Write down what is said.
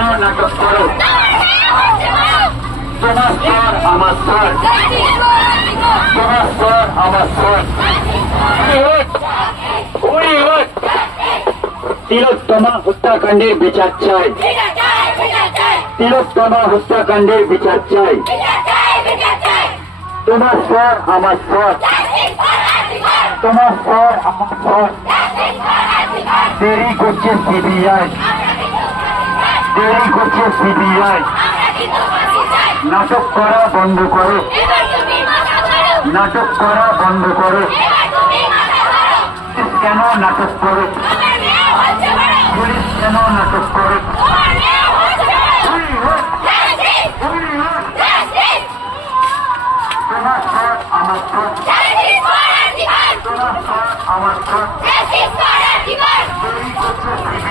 কেন নাটক করো? তোমার স্বর আমার স্বর, তোমার স্বর আমার স্বর। তিলোত্তমা হত্যাকাণ্ডের বিচার চাই, তিলোত্তমা হত্যাকাণ্ডের বিচার চাই। তোমার স্বর আমার স্বর, তোমার স্বর আমার স্বর। দেরি করছে সিবিআই, দেরি করছে সিবিআই। নাটক করা বন্ধ করো, নাটক করা বন্ধ করো। পুলিশ কেন নাটক করে? পুলিশ কেন নাটক করে? তোমার স্বর আমার স্বর, তোমার স্বর আমার স্বর। দেরি করছে